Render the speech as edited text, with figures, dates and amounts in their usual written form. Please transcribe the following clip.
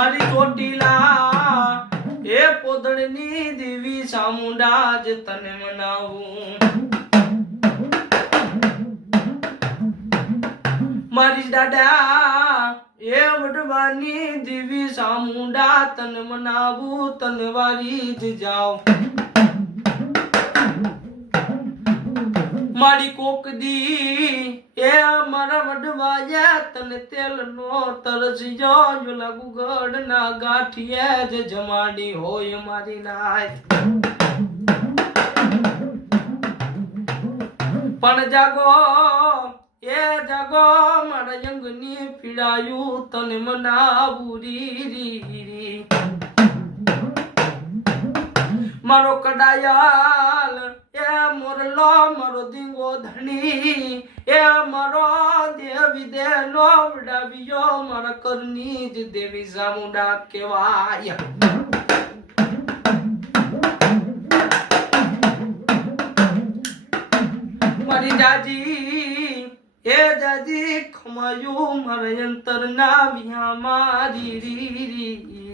મારી ચોટીલા એ પોદળની દેવી ચામુંડા જ તને મનાવું મારી દાદા એ વડવાની દેવી ચામુંડા તને મનાવું તને વારી જ જાવ મારી કોકદી એ મારા વડવાયા તને તેલ નો તરસ્યો જો લાગુ ગઢ ના ગાંઠિયા જે જમાડી હોય મારી નાય પણ જાગો એ જાગો મારા યંગની પીડાયું તને મનાવું રી મારો કડાયાલ એ મોરલો મારો દીંગો ધણી એ મારો દેવી દેનો વડાવ્યો મારા કરની જ દેવી ચામુંડા કહેવાય મારી જાજી એ જાજી ખમાયું મારા અંતરના વિહા મારી રી